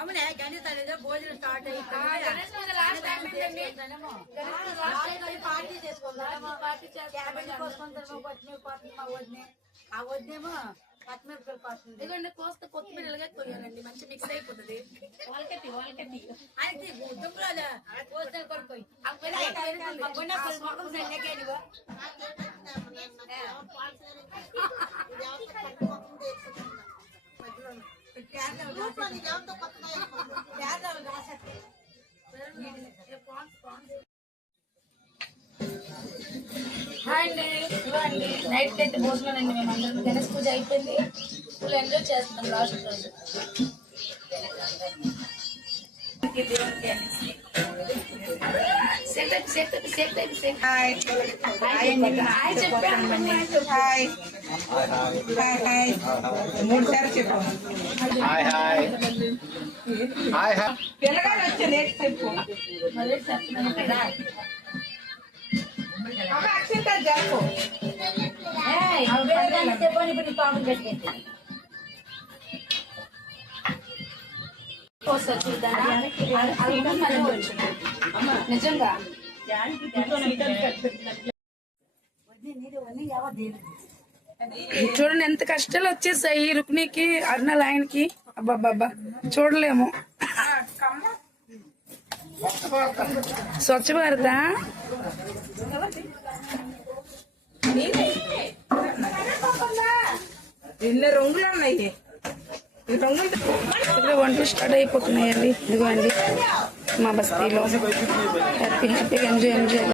అవునే గణేష్ అనేది భోజనం స్టార్ట్ పార్టీ చేసుకుంటాం ఆ వద్దేమో పచ్చిమిరపకాయలు పాస్తుంది ఎందుకంటే కోస్తే కొత్తిమీరలుగా కొయ్యాలండి మంచి మిక్స్ అయిపోతుంది అయితే కోస్తే కొడుకోయి హాయ్ అండి ఇవ్వండి నైట్ అయితే భోజనం అండి మేము అందరం గణేష్ పూజ అయిపోయింది ఫుల్ ఎంజాయ్ చేస్తున్నాం లాస్ట్ రోజు నిజంగా చూడండి ఎంత కష్టాలు వచ్చేసాయి రుక్మిణికి అర్నల్ ఆయనకి అబ్బాబ్బా చూడలేము స్వచ్ఛ భారత ఎన్ని రంగులు ఉన్నాయి ఇక్కడ వంటలు స్టార్ట్ అయిపోతున్నాయండి ఇదిగోండి మా బస్తీలో హ్యాపీగా ఎంజాయ్